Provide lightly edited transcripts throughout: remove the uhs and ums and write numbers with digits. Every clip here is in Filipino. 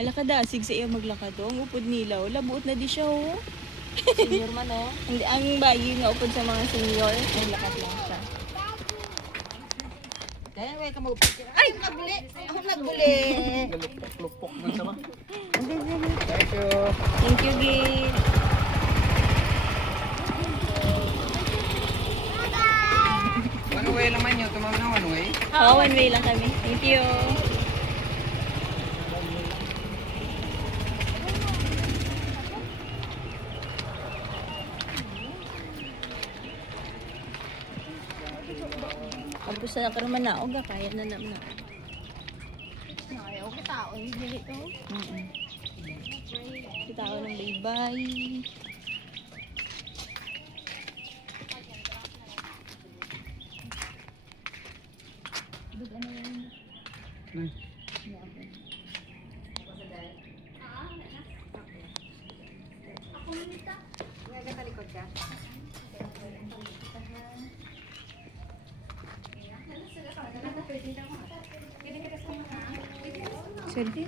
Ala ka dasig sa iyo maglakad o. Ang upod nila o. Labuot na di siya o. Senior man oh. Hindi, ang bayi nga upod sa mga senior. Naglakad lang siya. Kaya may ka mag-upit. Ay, nagbuli! Ako nagbuli! Galupok-lupok man sama. Thank you. Thank you, Gil. One way naman yun. Tumawag na one way. Oo, one way lang kami. Thank you. Tapos na karuman na og kaya na naman na. Ayaw ko tao. Hindi ito. Kita ko ng baybay. Sorry.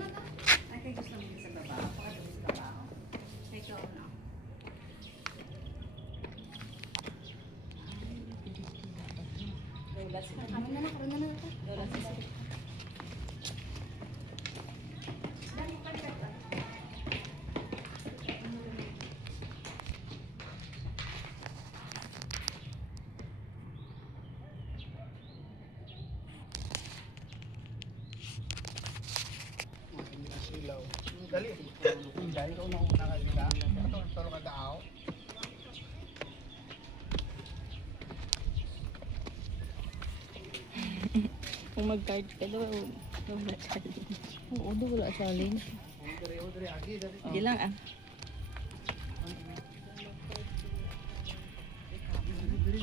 Dali. Dali ko na una ka sila. Tolo ka tao. Kung mag-card ka daw, wala challenge. Oo, wala challenge. Dali, agi, dali. Hindi lang ah. Dali,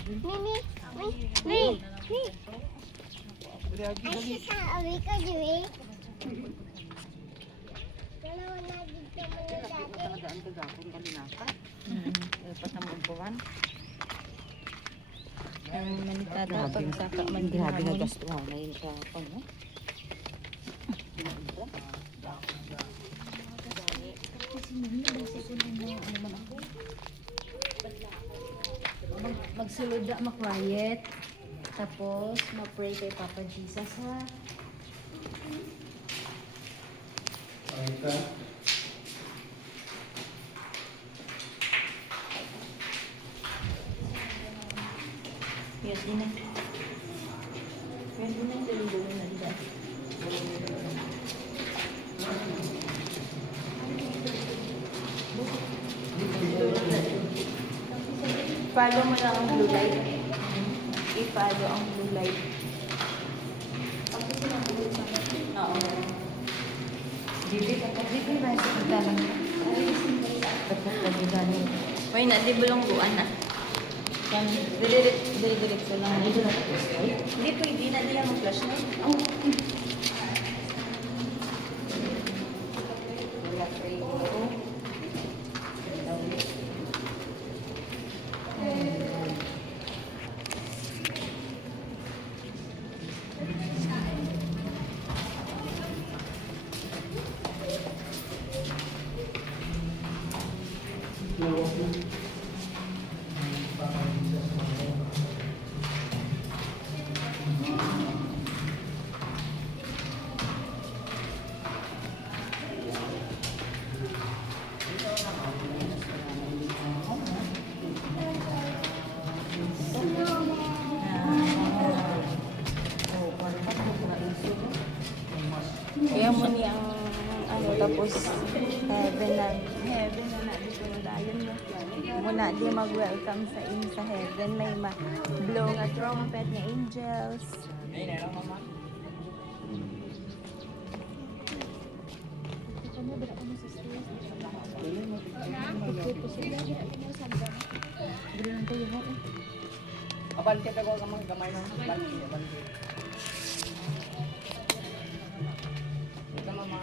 agi, dali. Talagaan ka gapon kanina ka. Pas na mo upuan. Ang manitata pagsaka man Grabe na ginamon. gasto ha. Ngayon sa ano? Magsulod na ma-quiet. Tapos, ma-pray kay Papa Jesus, ha? Yes, din na. Pwede na tulog na nila. Follow mo lang ang blue light. I-follow ang blue light. Oo. Bibi ba sa pagdalang? Pagdalang. Uy, na, di bulong-buan na. Yan, dire-diretso lang. Dito na tapos, hindi pwede na, di lang mag-flash na. Wala pray ko. Kaya mo niya ang ano, tapos heaven na dito na dayon mo. Muna di mag-welcome sa sa heaven. May blow nga trumpet nga angels. Abante ka ko gamay ng abante, abante. Ito mama.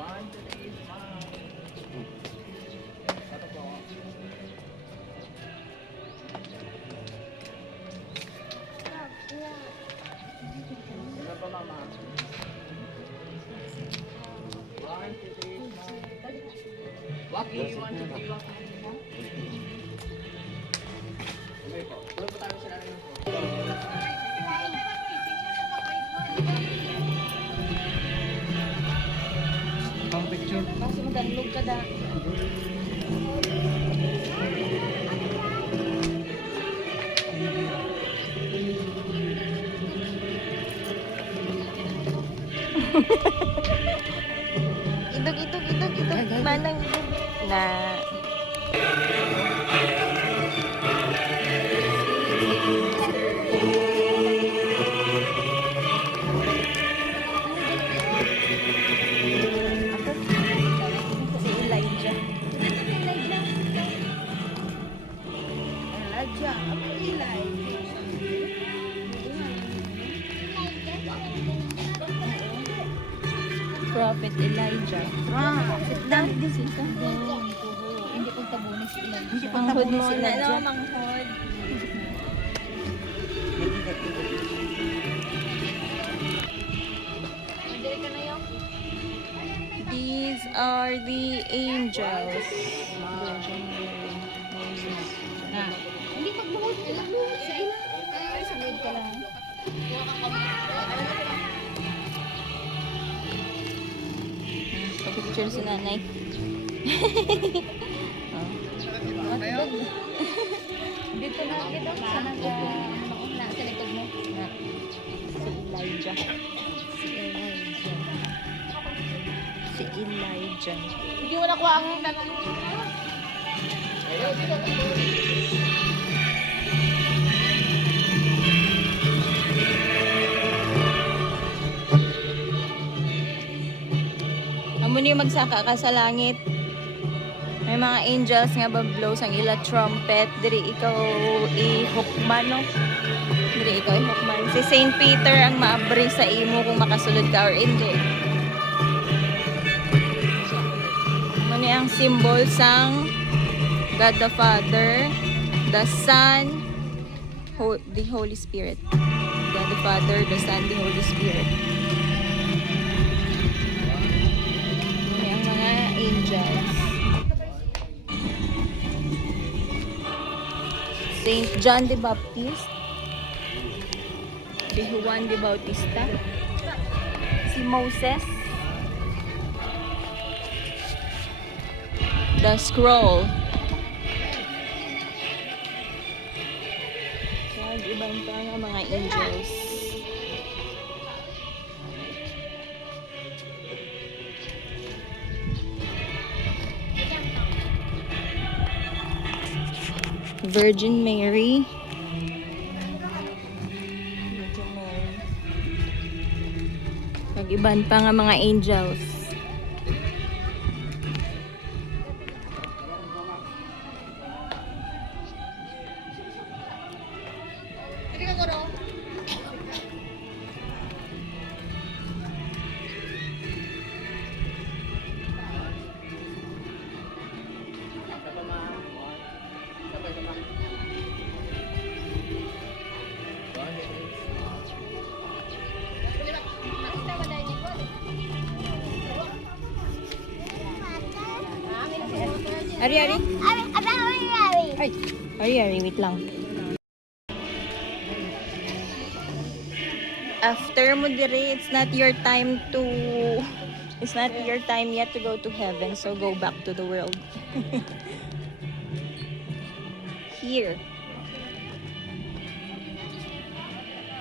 One, two, three, smile. Ito po. Pang picture. Kasi madanlog ka da. Idog. Manang idog. Na. Si Elijah. Elijah. Ako Elijah. Prophet Elijah. Sit down. Sit down. Hindi ko tabunis ilan. Manghod mo na. Ano, manghod? These are the angels. Virgin Mary, Moses. Hindi pagbuhod. Pagbuhod sa ilan. Ay, sunod ka lang. Pag-picture si nanay. Dito na, dito. Sana ka, na, sa likod mo. Si Elijah. Si Elijah. Hindi mo nakuha ang tanong. Amo ni magsaka ka sa langit. May mga angels nga bablow sang ila trumpet. Diri ikaw ihukman, no? Diri ikaw ihukman. Si Saint Peter ang maabri sa imo kung makasulod ka or hindi. Amo ni ang symbol sang God the Father, the Son, the Holy Spirit. God the Father, the Son, the Holy Spirit. Ang mga angels. Saint John the Baptist, si Juan the Bautista, si Moses, the scroll. Ibang pa nga mga angels. Virgin Mary. Virgin Mary. Pag-iban pa nga mga angels. Ari. Ari, wait lang. After mo dire, it's not your time yet to go to heaven, so go back to the world. Here.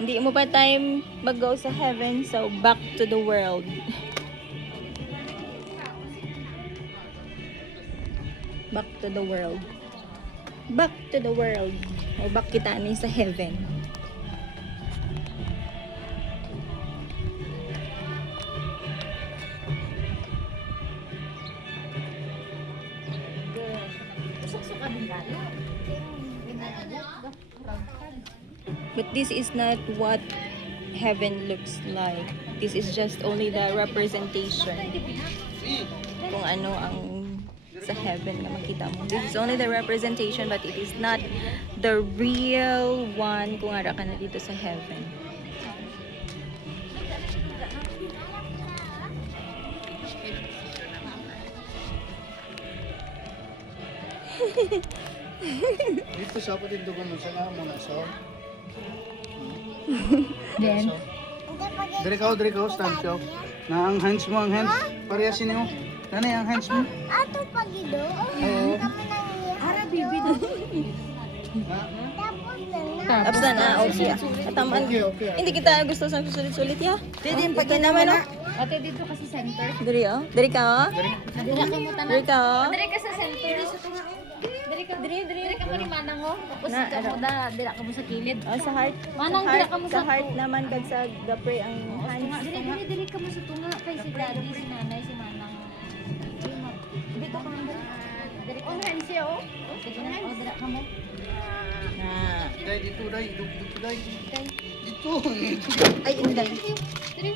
Hindi mo pa time mag-go sa heaven, so back to the world. Back to the world. Back to the world. O back kita ni sa heaven. But this is not what heaven looks like. This is just only the representation kung ano ang sa heaven na makita mo. This is only the representation, but it is not the real one kung ara ka na dito sa heaven. Dito sa kapatid dugo mo siya nga muna so. Then, Dire ka, stand ka. Na ang hands mo, ang hands. Parehasin mo. Nanay, ang hands mo. Ato pagido. Oo. ara bibi do. Tapos na okay. Katamaan. Okay. Hindi kita gusto sa sulit-sulit ya. Dili pag naman oh. Ate dito kasi center. Diri oh. Diri ka oh. Dira ka mo tanan. Diri ka oh. Diri ka sa center. Diri ka mo ni manang oh. Tapos Na, ikaw mo dira ka mo sa kilid. Oh, sa heart. Manang sa dira heart, ka mo sa sa heart naman kag sa gapre ang hands. Diri ka mo sa tunga kay si daddy, si nanay, si manang. Dito ka man diri ka. Hands siya oh. Sige na, dira ka mo. Na. Dai, dito, dai. Dito, dai. Dito. Ay, inday. Diri.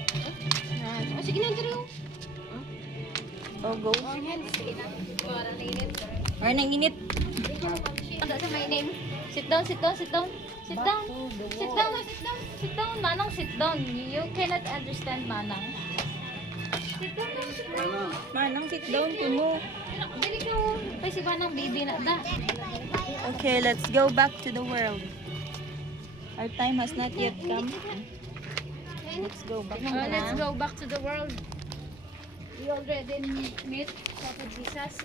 Sige na, diri oh. Oh, go. Sige na. Para na init. Or nang init. Ano sa my name? Sit down, sit down, sit down. Sit down. Sit down, sit down. Sit down, Manang, sit down. You cannot understand Manang. Sit down, sit down. Ano? Manang sit down kuno. Dili ka oh. Kay si Manang baby na da. Okay, let's go back to the world. Our time has not yet come. Let's go back. Let's go back to the world. We already meet Papa Jesus.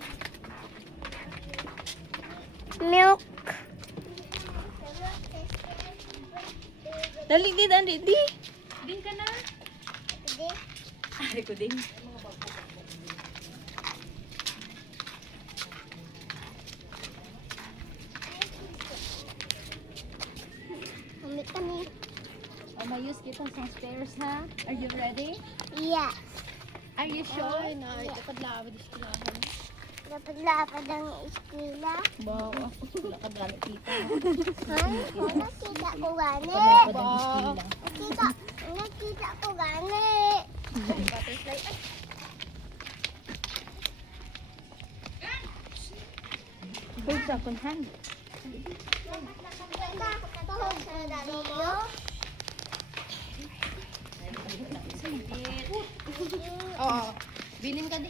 Milk. Dali di, dali di. Din ka na. Ari ko din. Kami kami. Mayus kita sa stairs ha. Are you ready? Yes. Are you sure? Dapat lapad ang eskwela. Wow, wala ka dala kita. Ha? Nakita ko gani. Lapad ang eskwela. Nakita ko gani. Butterfly. Hold sa akong hand. Tahog sa daliyo. Oo. Bilin ka di.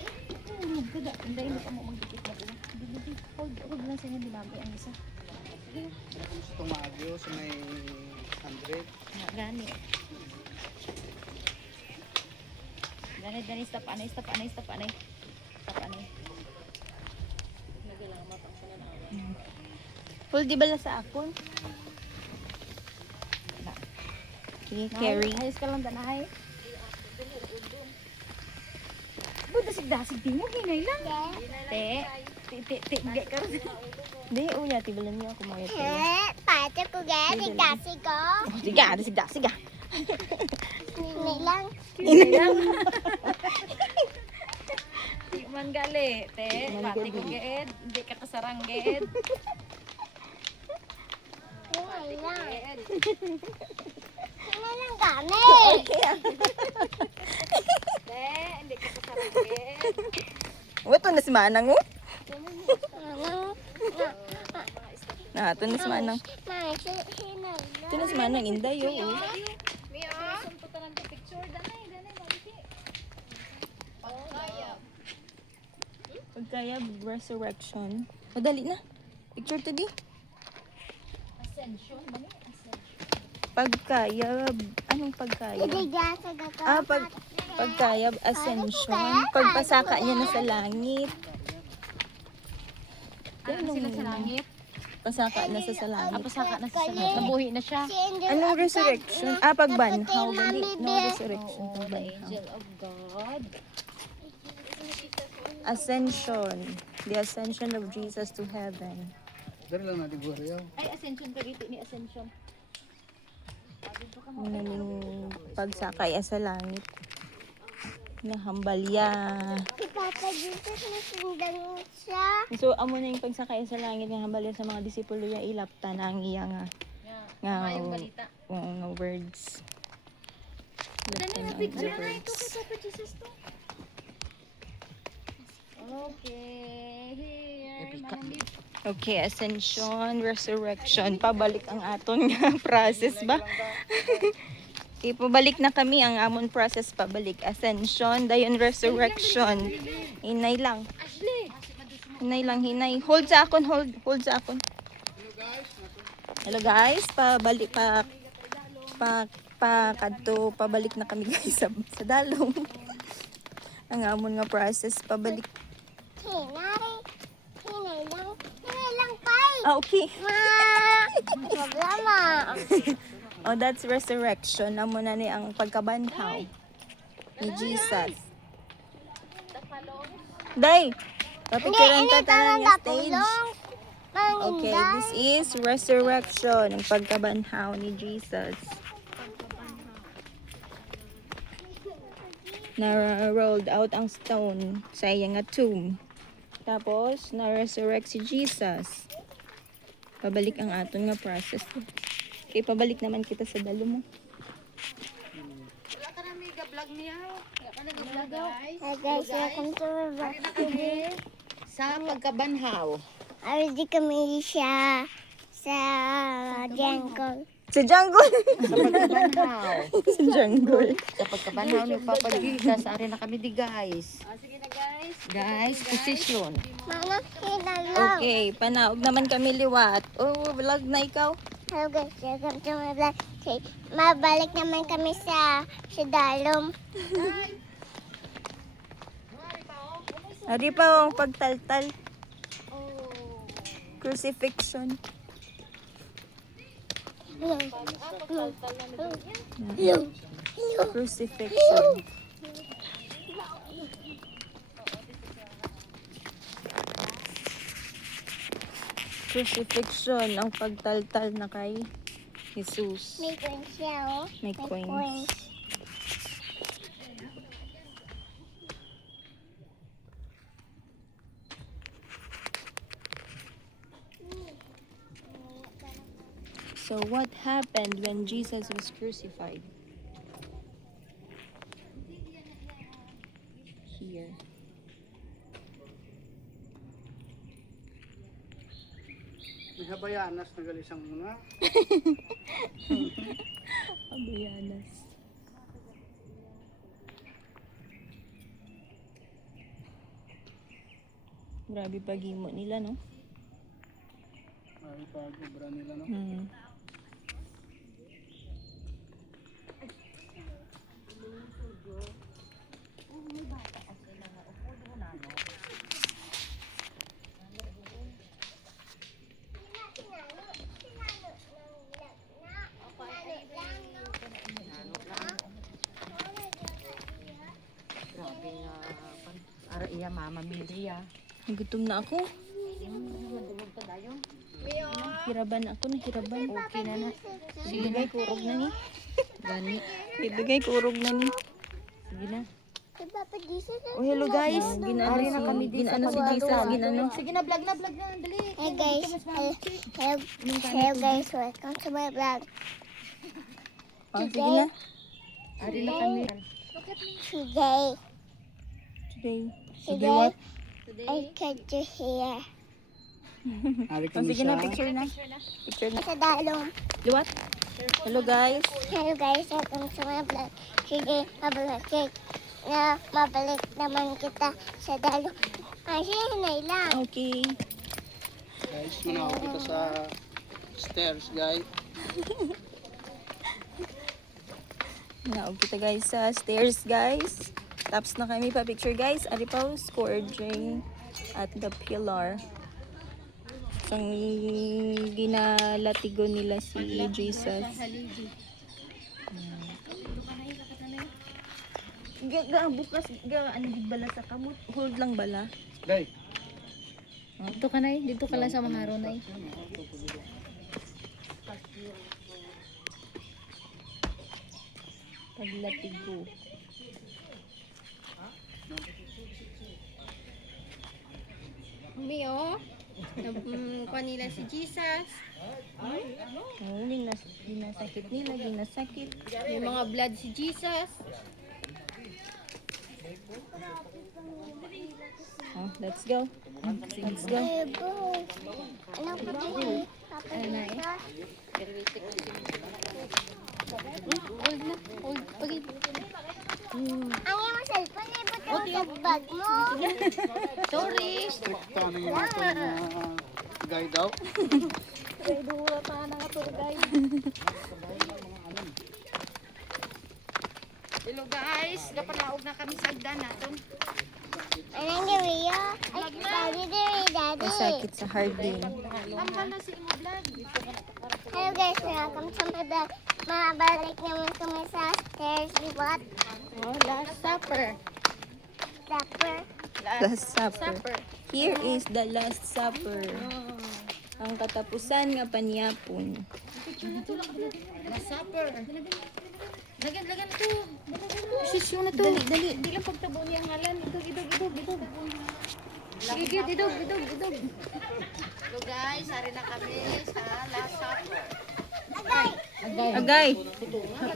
Hulog ka da. Hindi mo ka mo magdikit na doon. Hold lang sa inyo dinagay ang isa. Gusto maagyo sa may 100. Gani. Gani, stop anay. Stop anay. Nagalang mapang sa nanawa. Hold di bala sa akon. Okay, carry. Ayos ka lang danahay. Buda sigdasig din mo, hinay lang. Te, gay ka rin. Di, uya, tibalan niyo ako mga ito. Pati ko gani kasi ko. Siga. Nilang. Di man gali, te. Pati ko geed, hindi ka kasarang geed. Nilang. Nilang gani. Te, hindi ka kasarang geed. Wato na si Manang oh. Nilang. Na, ito na si Manang. Hinay. Ito na si Manang, inday oh. Mia, sunto ka ng picture. Danay, maliki. Pagkaya resurrection. Madali na. Picture to di. Ascension, ba ni? Ascension. Pagkayab. Anong pagkayab? Idigasa ka to. Pagkayab, ascension. Pagpasaka niya na sa langit. Ano sila sa langit? Pasaka na sa langit. Pasaka na sa langit. Nabuhi na siya. Anong resurrection? Pagbanhaw. Gali. No resurrection. Oh, the Pagbanhaw. angel of God. Ascension. The ascension of Jesus to heaven. Dari lang natin guriyaw. Ay, ascension ka dito ni ascension. Naning pagsakay sa langit. Nahambalya. Si Papa Jesus nasundan siya. So, amo na yung pagsakay sa langit nga hambalya sa mga disipulo niya ilapta na ang iya nga Nga yung balita. nga words. Dali na picture na ito kay Papa Jesus to. Okay, here. Manalip. Okay, ascension, resurrection, pabalik ang aton nga process ba? Okay, pabalik na kami ang amon process pabalik. Ascension, dayon resurrection. Inay lang. Ashley! Hinay lang, hinay. Hold sa akon, hold sa akon. Hello guys, pabalik kadto pabalik na kami guys sa dalong. Ang amon nga process pabalik. Hinay lang, pay. Okay. Problema. Oh, that's resurrection. Amo na ni ang pagkabanhaw ni Jesus. Day, papicturean ta tanan nga stage. Okay, this is resurrection, ang pagkabanhaw ni Jesus. Na-rolled out ang stone sa iyang nga tomb. Tapos, na-resurrect si Jesus. Pabalik ang aton nga process. Okay, pabalik naman kita sa dalo mo. Wala ka na may vlog niya. Wala ka na vlog guys. Hi guys, welcome to my vlog today. Sa pagkabanhaw. Already kami siya sa jungle. Sa jungle! Sa pagkabanhaw. sa jungle. Sa pagkabanhaw ni Papa Jesus. Ari na kami di guys. Sige na guys. Guys, position. Mama, hinalo. Okay, panaog naman kami liwat. Oh, vlog na ikaw. Hello guys, welcome to my vlog today. Mabalik naman kami sa dalom. Ari pa ang pagtaltal. Crucifixion. Crucifixion. Crucifixion, ang pagtaltal na kay Jesus. May coins siya, oh. May coins. So what happened when Jesus was crucified? Here. May habayanas na galisang muna. Abayanas. Grabe pag-imo nila, no? Ay, pag-ubra nila, no? Grabe nga. Ara iya Mama Milia. Gutom na ako. Madulog pa dayon. Hiraban ako, nahiraban. Okay na na. Ibigay kurog na ni. Gani. Ibigay kurog na ni. Sige na. Si Papa Jesus. Oh, hello guys. Ginano Ari na kami di sa ginano si Jesus, ginano. Sige na, vlog na, dali. Hey guys, hello guys, welcome to my vlog. Oh, sige na. Ari na kami. Today, Today. today, I cut your hair. Ari Oh, kami sige na, sa... picture na. Picture na. Sa dalom. Liwat. Hello guys. Hello guys, welcome to my vlog. Today, mabalik naman kita sa dalom. Kasi hinay lang. Okay. Guys, manaw kita sa stairs, guys. Naog kita guys sa stairs guys. Tapos na kami pa picture guys. Ari pa scourging at the pillar. Sang ginalatigo nila si Jesus. Bukas ano gid bala sa kamot. Hold lang bala. Day. Dito ka na dito ka lang sa maharo na Paglatigo. Umi, oh. Kuha nila si Jesus. Oh, ginasakit nila, ginasakit. May mga blood si Jesus. Oh, let's go. Let's go. Ano pa din? Papa Jesus. Hold na. Hold. Pagin. Ang iyong cellphone ay buto. sa bag mo. Sorry. Strict ka na yung ating guide out. Hello guys, napanaog na kami sa agdan natin. Anong gawin? Ay, daddy. Masakit sa hardin. Ang pala si Imo Vlog. Hello guys, welcome to my vlog. Mabalik naman kami sa stairs. What? Oh, last supper. Supper. Last supper. Here is the last supper. Ang katapusan nga panyapon. Last supper. Lagan to. Sisyo na to. Dali. Di lang pagtabo niya ang ngalan. Idog. Sige, idog. Hello guys, ari na kami sa last supper. Agay.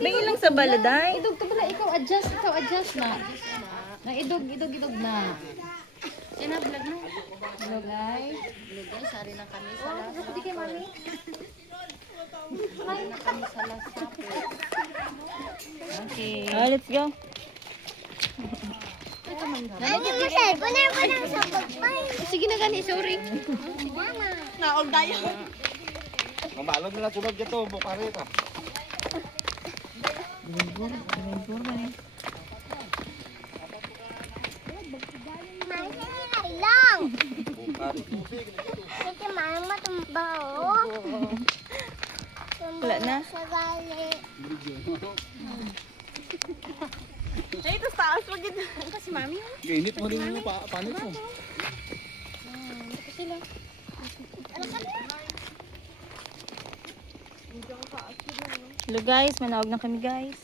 May ilang sa baladay. Idog to pala, ikaw adjust na. Na idog na. Sina vlog no? Hello guys. Hello guys, ari na kami sa last Hindi kay mami. Ari na kami sa last supper. Okay. Let's go. Ano mo cellphone? Ano mo lang sa bagpay? Sige na gani, sorry. Mabalog nila sunod dito, bukari ka. Masaya lang. Kasi mama tumba, oh. Wala na? Sa gali. Gainit mo rin yung panit mo. Hello guys, manawag na kami guys.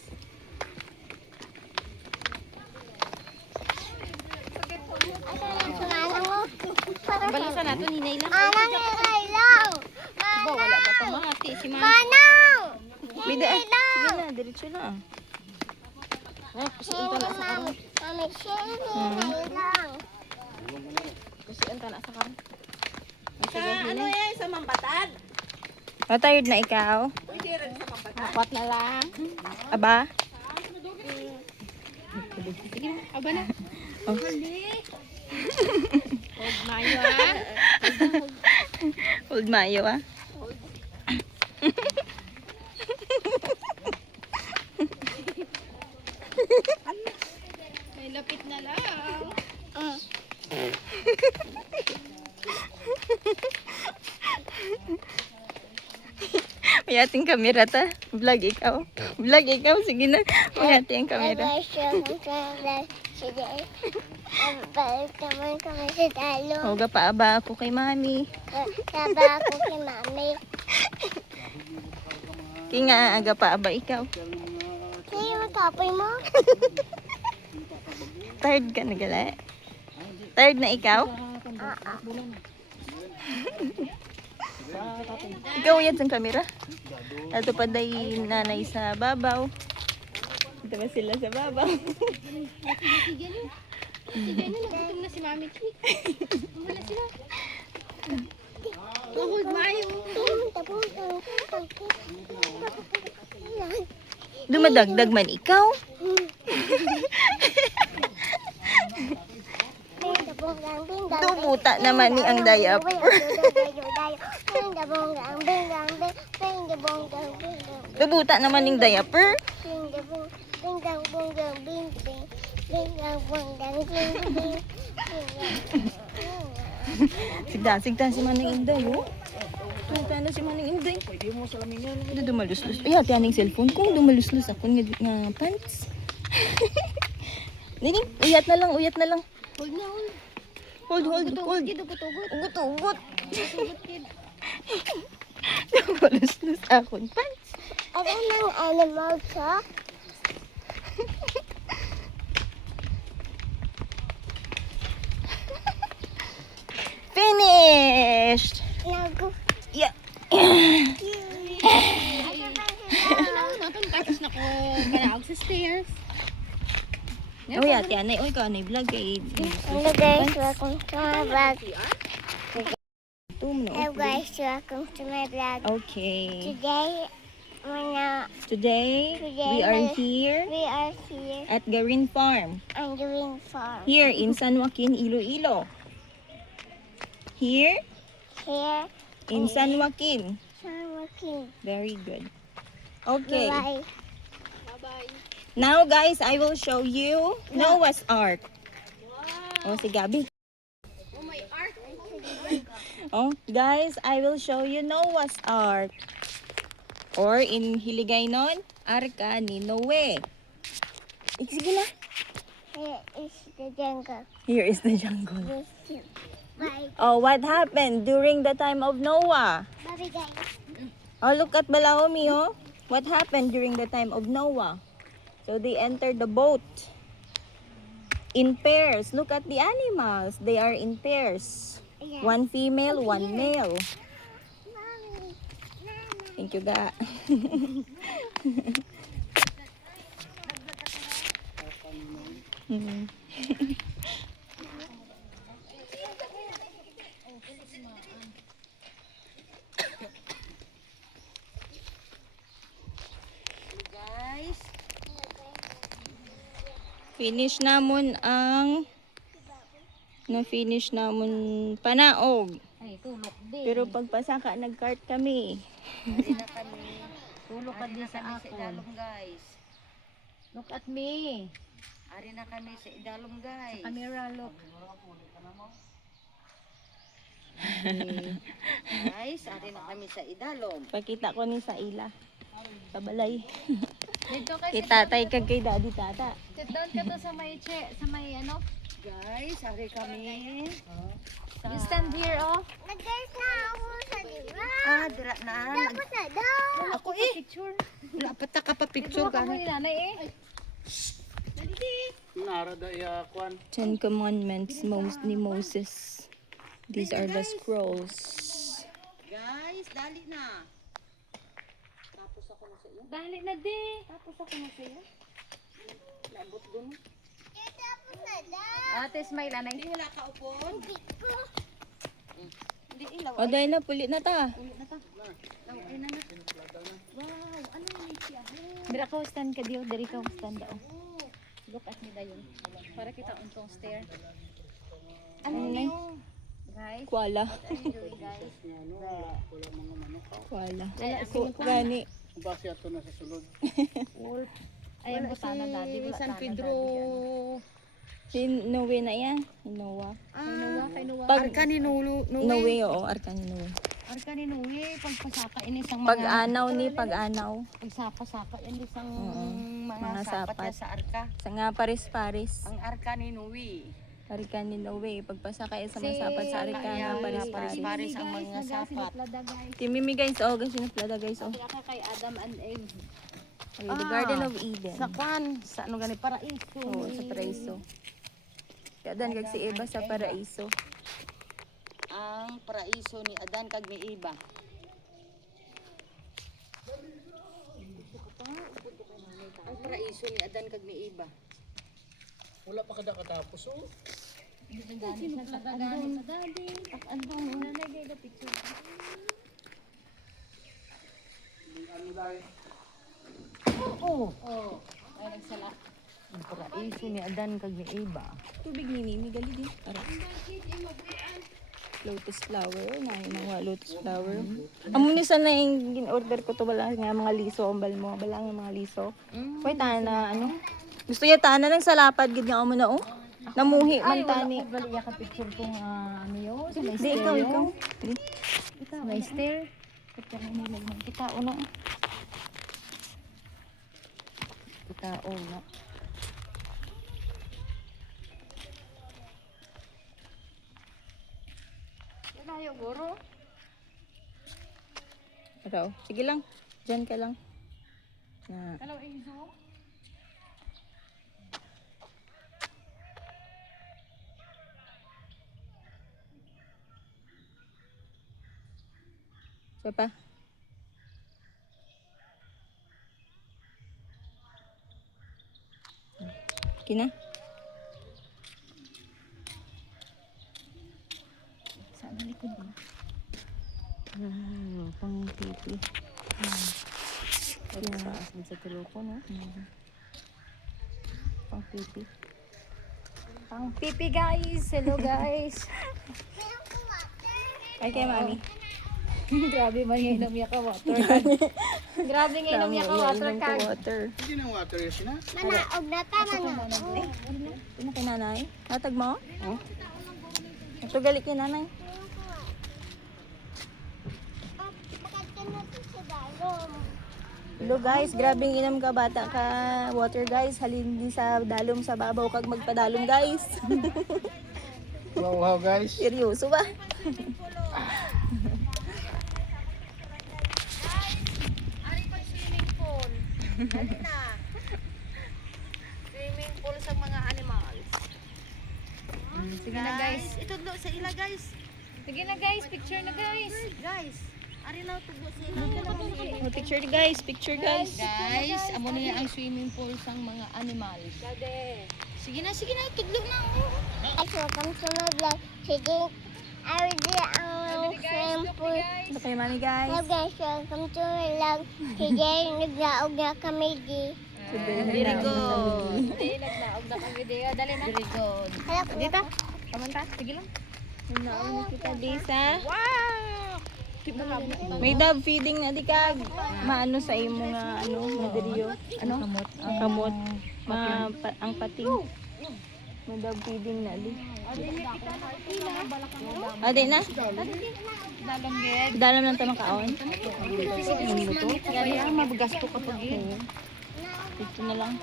Balisan nato ni Naila. Anang iray lang. Ba, wala pa pamangati si Mami. Manang! Bida. Sige na, diretso na. Kusian ta na sa karon. Mami, iray lang. Kusian ta na sa karon. Ano yan sa mambatad? Tired na ikaw? Apat na lang. Aba? Sige na, aba na. Oh. Huwag mayo ah. Old Mayo ah. May lapit na lang. May ating kamera ta. Vlog ikaw. Sige na. May ating kamera. Balik naman kami sa talo. Huwag pa aba ako kay mami. Taba ako kay mami. Kaya nga aga pa aba ikaw. Sa'yo matapoy mo? Tired ka na gala? Tired na ikaw? Ikaw yan sa kamera. Ato pa day nanay sa babaw. Ito ba sila sa babaw? Sige na. Sige na, nagutom na si Mami Chi. Wala sila. Hold mayo. Dumadagdag man ikaw. Dubuta naman ni ang diaper. Dubuta naman ng diaper. Sigda si Manang Inday, oh. Tunta na si Manang Inday. Pwede mo salamin yan. Ito dumaluslus. Ay, hati aning cellphone ko. Dumaluslus ako nga pants. Nini, uyat na lang. Hold na, hold. Hold. Ugot. Ugot. Dumaluslus akong pants. Ano ng animal ka? Finished! Nagu. Yeah. Naton tapos na ko kanaog sa stairs. Uy, ate Anay. Uy, ka Anay vlog kay... Hello guys, welcome to my vlog. Tum, no? Hello guys, welcome to my vlog. Okay. Today, Today, we Today, are my- here we are here at Garin Farm. on Green Farm. Here in San Joaquin, Iloilo. Here Here in San Joaquin. San Joaquin. Very good. Okay. Bye. Now guys, I will show you Noah's Ark. Oh, si Gabi. Oh, guys, I will show you Noah's Ark. Or in Hiligaynon, Arka ni Noe. Sige na. Here is the jungle. Here is the jungle. This too. Bye. Oh, what happened during the time of Noah? Bye guys. Oh, look at Balaomi, oh. What happened during the time of Noah? So they entered the boat in pairs. Look at the animals. They are in pairs. Yeah. One female, one male. Mommy. Mama. Thank you, Ga. Mhm. Guys, Finish namon ang na-finish namon panaog. Ay, tulok din. Pero pagpasaka nag-cart kami. ari na kami. Tulok ka Ari din na sa kami sa akon. idalom, guys. Look at me. Ari na kami sa idalom, guys. Camera, look. Guys, ari na kami sa idalom. Pakita ko ni sa ila. Sa balay. Dito ka, Kay tatay kag kay daddy tata. sit down ka to sa may sa may ano. Guys, ari kami. You stand here, oh. Nag-guys na ako sa diba? Dira na. Tapos na daw. Ako picture. Wala pa ta ka pa picture Ka mo gani. ni nanay eh. Narada iya kwan. 10 Commandments ni Moses. These are the scrolls. Guys, dali na. Dali na di. Tapos ako na sa'yo. Labot doon. Tapos na daw. Ate Smile, anay. Hindi wala ka upon. Ko. Hindi ilaw. O dahil na pulit na ta. Ulit na ta. Okay na na. Wow, ano yun siya? Dira ka stand ka diyo, diri ka stand daw. Look at me dayon. Para kita untong stare. Ano na? Guys, Kuala. what are you doing, guys? Kuala. Gani. Base ato na sa sulod. Ayan po sana daddy. Wala San sana Pedro. Si Noe na yan. Si Noah. Kay Noah. Pag Arka ni Nulu. Noe, oo. Arka ni Noe. Arka ni Nulu. Pagpasaka ini isang Pag-anaw ni pag-anaw. pagsapa-sapa ini isang mga Mga sapat sapat. niya sa arka. Sa nga paris-paris. Ang arka ni Nui. Arka ni Noe. Pagpasakay sa mga sapat sa arka nga paris-paris. Paris ang mga sapat. Timimi guys. Oh, guys. Sinapilada guys. Oh. Kaya kay Adam and Eve. Okay, the Garden of Eden. Sa kwan, sa ano gani paraiso. Oo, sa paraiso. Kadan kag si Eva sa paraiso. Ang paraiso ni Adan kag ni Eva. Ang paraiso ni Adan kag ni Eva. Wala pa kada katapos oh. Ang paraiso ni Adan kag ni Eva. Tubig ni Mimi gali din. Para. Lotus flower. Na yung mga lotus flower. Amo ni sana yung gin-order ko to bala nga mga liso ang bal mo. Bala nga mga liso. Koy tana na ano. Gusto niya tana ng salapad gid nga amo na oh. Namuhi man tani. Bali ka picture kong ano yun. Sa may Di ikaw stereo. ikaw. Di. Sa may stair. Kita uno. Kita uno. Layo, guro. Ikaw. Sige lang. Diyan ka lang. Na. Hello, Enzo. Siya pa. Kina? Saan ang likod mo? Pang pipi. Sa tuloko, no? Pang pipi. Ang pipi guys. Hello guys. Ay, kay mami. Grabe man yung inom niya ka water. Grabe nga inom niya ka water Inom ko kag. water. Hindi na water yun na. Manaog na tama na. Ano kay nanay? Natag mo? Oh? Ito galit ni nanay. Bakit ka na sa dalom? Hello guys, grabing inam ka bata ka water guys. Halin di sa dalom sa babaw kag magpadalom guys. Wow, guys. Seryoso ba? Ari pag swimming pool. Dali na. Swimming pool sa mga animals. Sige na guys. Itudlo sa ila guys. Sige na guys. Picture na guys. Guys, ari na tudlo sa ila. Oh, picture guys, picture guys. Guys, amo na ang swimming pool sang mga animals. Sige na, tudlo na. Guys, welcome to my vlog. Sige, I will do ang sample. Ito kay mami guys. Hello guys, welcome to my vlog. Sige, naglaog na kami di. Very good. Dali, naglaog na kang video. Dali na. Very good. Hello po. Dito. Kamanta. Sige lang. Nauna kita Disa. Wow! May dove feeding na di kag. Maano sa imo nga ano, nga diriyo. Ano? Ang kamot. Ang pating. May dove feeding na di. Adi na? Dalam lang tamang kaon. Kaya mabugasto ka pag Ito na lang.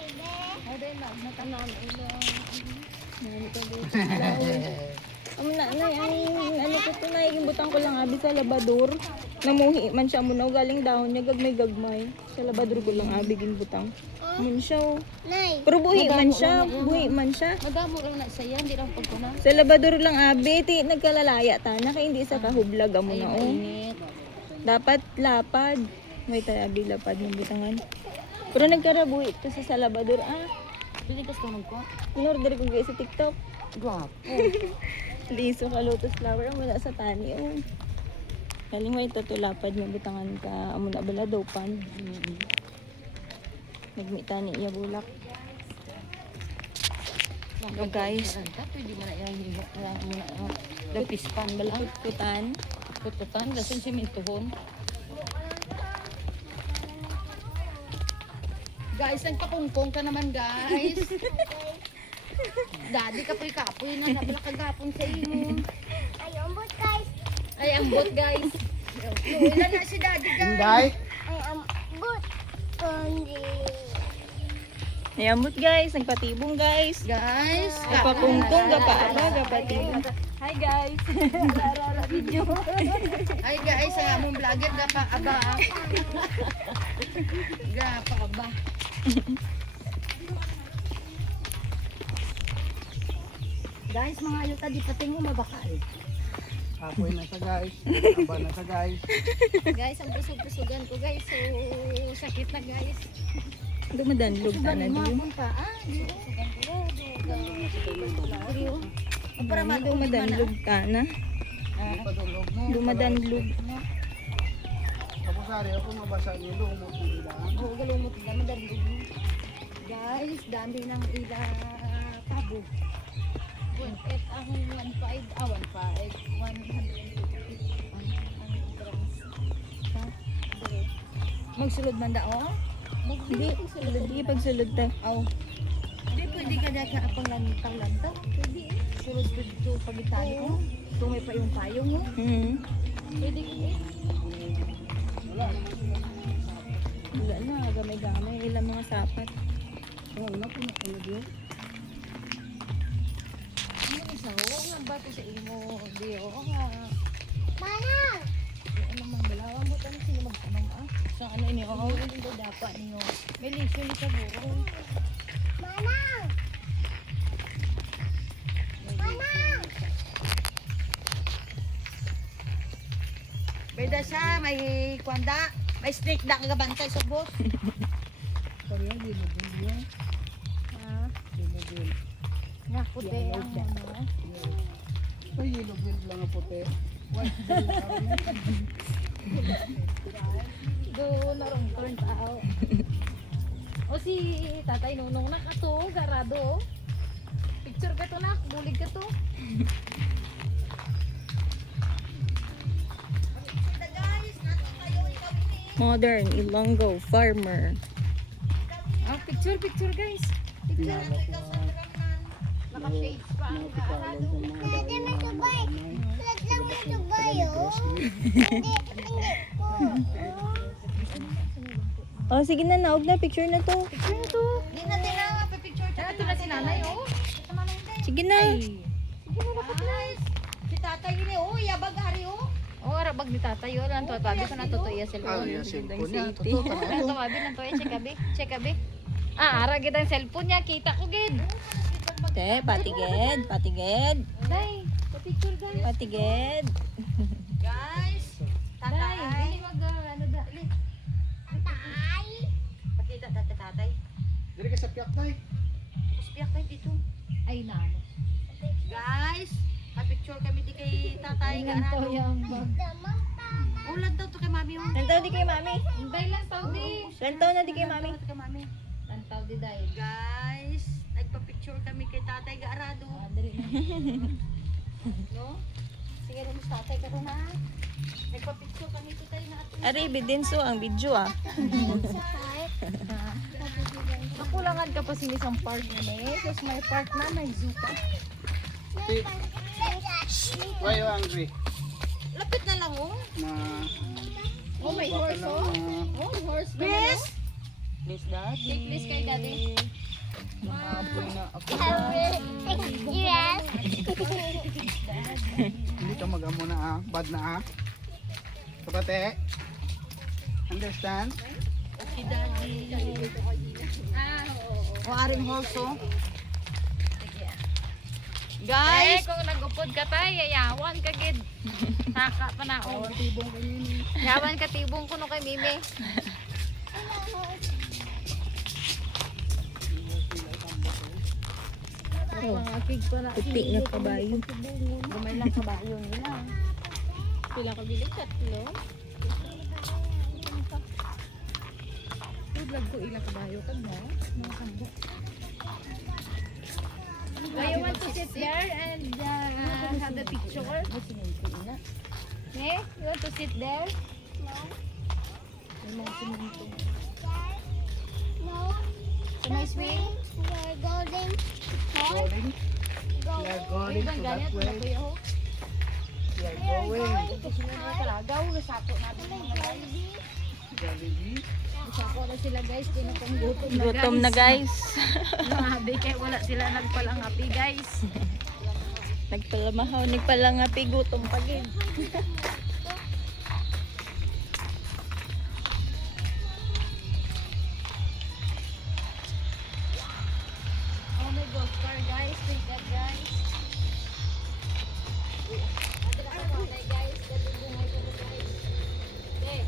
Amo na ano ko to na butang ko lang abi sa labador. Namuhi man siya muna galing dahon niya gagmay. Sa labador ko lang abi ginbutang. Mun siya. Oh. Nay, Pero buhi man siya, buhi man siya. Madamo lang na sa yan, di lang pagkunan. Sa labador lang abi, nagkalalaya ta na kay hindi sa kahublag amo na oh. Dapat lapad. May tayabi lapad ng butangan. Pero nagkarabuhi ito sa labador ah. Dili ka sunod ko. Inorder ko guys sa TikTok. Guwapo. Liso ka lotus flower ang wala sa tani oh. Kaling may lapad ng butangan ka amo na bala dopan. Nagmita ni iya bulak. So guys, Pwede mo na yung lapispan ba lang? putan. Pututan, gasin simintuhon. Guys, nagpakungkong ka naman guys. Daddy kapoy-kapoy na nabala kagapon sa imo. ay, umbot guys. Ay, ambot guys. Ilan na si daddy guys. Inday. Ay, umbot. Kundi. Nayamot guys, nagpatibong guys. Guys, Kapakungkong, gapatibong. Hi guys. ay guys, ang among vlogger gapa aba. Gapa aba. Guys, mga ayuta di pating mo mabakal. Apoy na sa guys. Aba na sa guys. Guys, ang pusog-pusugan ko guys. So, sakit na guys. Dumadanlog ka na din. Punta ah. Para dumadanlog ka na. Padulog mo. Dumadanlog. Tapos ari ako mabasa niyo lumot nila. Oo, galumot na madalog. Guys, dami ng ila tabo. 1.8 ang 1.5. 1.5. Magsulod man daw. Hindi, hindi pagsulod ta. Aw. Hindi pwede ka dyan ka pang lantang-lanta. Pwede eh. Sulod ko dito pagitali ko. Tumay pa yung payong mo. Pwede ka eh. Wala na, gamay-gamay. Ilang mga sapat. Oo, na po na yun. Ano isa? Oo nga ba ito sa imo? Hindi oo nga. Manang! Ano mang balawan mo tayo sila magtanong ah. Sa ano ini? Oo, hindi daw dapat niyo. May lisyo ni sa buro. Manang! Manang! Beda siya, may kwanda. May snake da nga bantay sa boss. Pareho dinugin niya. Dinugin. Nga, puti ang ano. Ay, dinugin lang ang puti. White din. Do narong turn out. tatay nunong na kato, garado. Picture ka to nak, bulig ka to. Modern Ilonggo farmer. Ah, picture guys. Picture. Naka-shades pa ang garado. Pwede may tubay. Flat lang may tubay, oh. Hindi po. Oh, sige na, naog na. Picture na to. Di na din na pipicture Ah, ito na si nanay oh. Sige na. Guys, si tatay ini, oh, yabag ari, oh. Oh, arabag ni tatay oh. Lang to, tabi ko na to iya Ah, cellphone. iya, cellphone niya. City. Ano to, abi lang to, check abi. Ah, ara gid ang cellphone niya, kita ko gid. Te, patiged. Patiged. Day, picture guys. Patiged. Guys, Day, tatay. dili mag ano da. Tatay. Pakita tatay. Diri ka sa piyak tay. Uspiyak tayo dito. Ay namo. Guys, pa-picture kami di kay tatay. Ingan to Garado. yung Ulan daw to kay mami, oh. Lantaw di kay mami. Hintay lang tao di. Lantaw na di kay mami. Ulan daw to kay mami. Lantaw di day. Guys, nagpa-picture kami kay tatay Garado. Ah, dali na. No? Sige rin sa tatay ka na. Nagpa-picture kami dito tayo na ato. Ari, bidinso ang video ah. Nakulangan ka pa sinisang part na eh. Tapos may part na may zoo pa. Why you angry? Lapit na lang, oh. Na Oh, may horse oh. Oh, horse ba na Bis! Please, daddy. Please kay daddy. Yes. hindi ka mag-amo na ah. Bad na ah. Kapate. Understand? Si daddy. Ah, oo. O aring horse, oh. Eh, Guys, kung nagupod ka tayo, yayawan ka gid. Saka pa na oh. Yawan ka tibong kuno kay Mimi. Oh, puti na kabayo. Gamay lang kabayo nila. Pila ka bilik? Tatlo? Tudlag ko ilang kabayo ka mo. Do you want to sit there and have the picture? Eh? You want to sit there? No. Can I swing? We're going. Going. We are going to that way. We are going. Kalagaw, nasako natin mga guys. Jollibee. Nasako na sila guys, pinakong gutom na Gutom na guys. Nahabi kaya wala sila nagpalangapi guys. Nagpalamahaw, nagpalangapi, gutom pagid. Oh my God, car guys, take that guys. Adra sa kanay guys, katubungay ko na guys. Okay.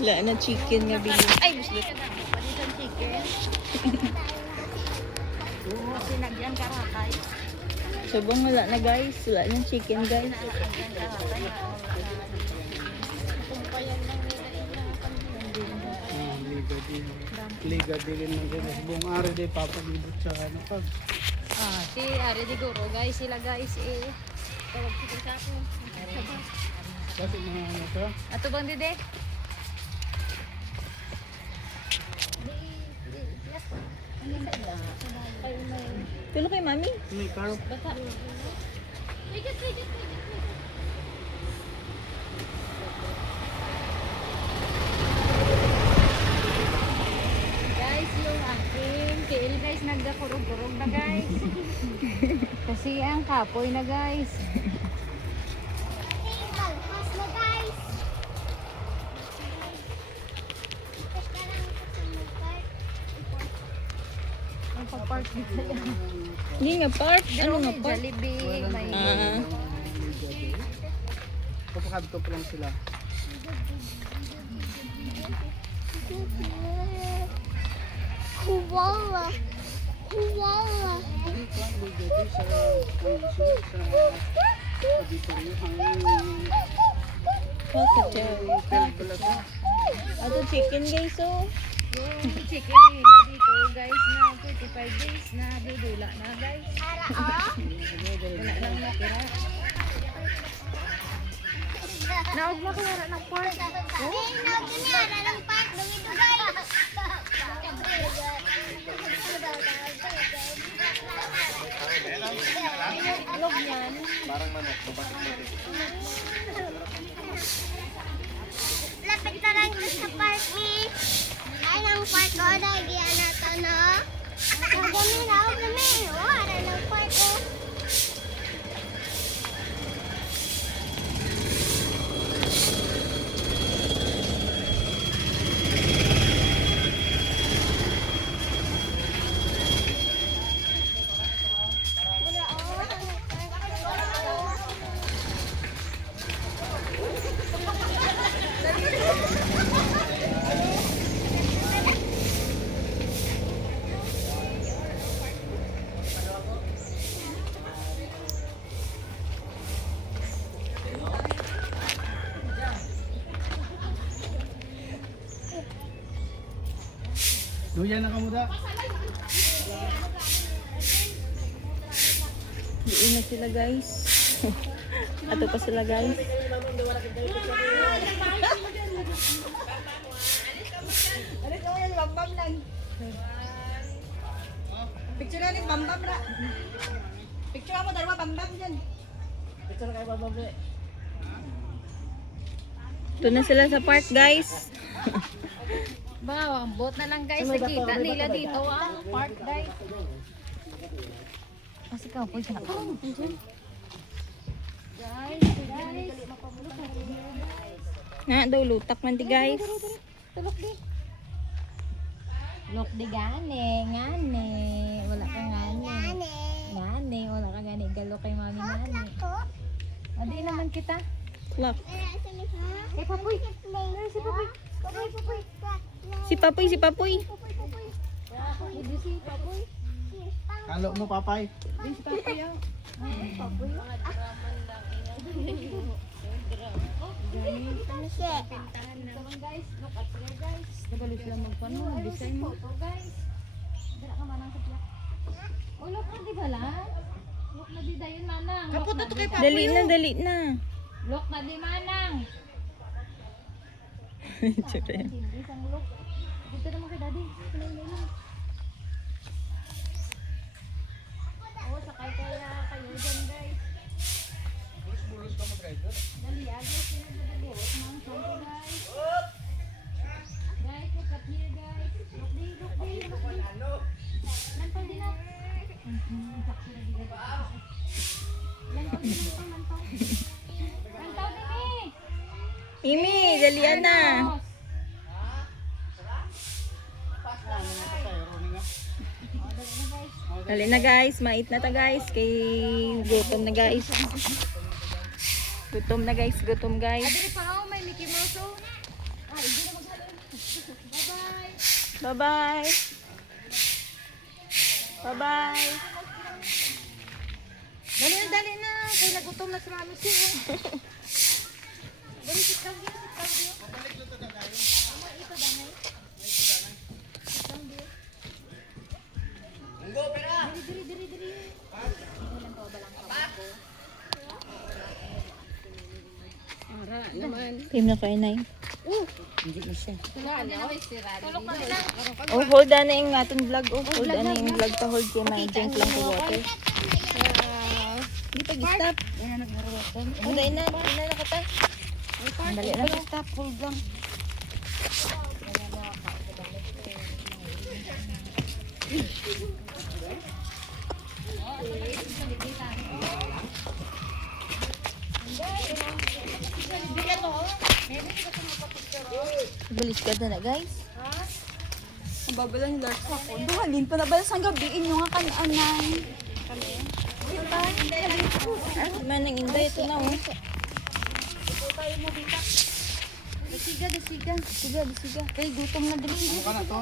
Wala na chicken nga bili. Ay, gusto ko na. Panitan chicken. Sinagyan karatay. Subong wala na guys. Wala na chicken guys. Sinagyan karatay. Liga din. Liga din ng ganun. Buong araw din papagibot sa ano pag. Ah, si Ari di Guro guys, sila guys eh. Tawag sila sa ako. Bakit mga ano to? Ato bang dide? Tulo kay mami. May karo. Guys, yung aking KL guys, nagdakurog-kurog na guys. Kasi ang kapoy na guys. Magpas na, guys. Pag-park dito yan. Hindi nga park. Ano nga May park? Jollibee, may... Papakadto pa lang sila. Kuwala. Kuwala. Bakit siya? Ato chicken guys oh. Yung chicken nila dito guys na 45 days na dudula na guys. Wala lang natira. Naog na kaya ng park. Log yan. Lapit na lang doon sa park ni. Ay, ng park ko. Dahil yan na to, no? Huwag kami na, huwag kami. Wala ng park ko. Luya na kamuda. Diin na sila guys. Ato pa sila guys. Picture ni Bambam ra. Picture mo dalawa Bambam diyan. Ito na sila sa park guys. Ba, ang boat na lang guys. Nakita nila dito ang park guys. Kasi ka po siya. Nga daw lutak man di guys. Tulok di. Look di gani, ngani. Wala ka ngani. Ngani, wala ka gani. Galo kay mami ngani. Adi naman kita. Clock. Eh, papoy. Si papoy. Si Papoy, si Papoy. Hindi si papoy. Kalo mo papay. Si papoy ah. Papoy. Ano siya? Guys, look at here guys. Nagalit sila magpano, design mo. Guys. Dira ka manang sa tiyak. Oh, look na di bala. Look na di dayon manang. Kapot na to kay Dali na, dali na. Look na di manang. Tsura. Isang look. Dito naman kay daddy. Pinay-inay lang. Oh, sakay kaya kayo dyan guys. Dali, agos sila na dali. Mga something guys. Guys, look at here guys. Look di, look di, look di. Lantau din na. Sakto na di guys. Lantau din, lantau. Lantau din eh. Mimi, dalian na. Dali na guys, mait na ta guys. Kay gutom na guys. Gutom na guys, gutom guys. Dali pa ako, may Mickey Mouse oh. Ah, hindi na maghalo. Bye-bye. Bye-bye. Bye-bye. Dali na. Kaya nagutom na si Mami Si. Dali, sit down here, sit down here. Amo, ito danay. Sit down here. Diri. Ilan to, balang ka. Team na kayo na yun. Tulog na may sira. Tulog na lang. Oh, hold na yung ating vlog. Oh, hold na yung vlog pa. Hold kayo may drink lang to water. Hindi pag-stop. Oh, dahil na. Dahil na nakata. Dali na. Stop, hold lang. Balis ka na guys. Babala ni Lars ako. Duhalin pa na balas ang gabiin yung nga kanaanan. Manang inday ito na oh. Disiga. Disiga. Ay, gutom na dili. Ano ka na to?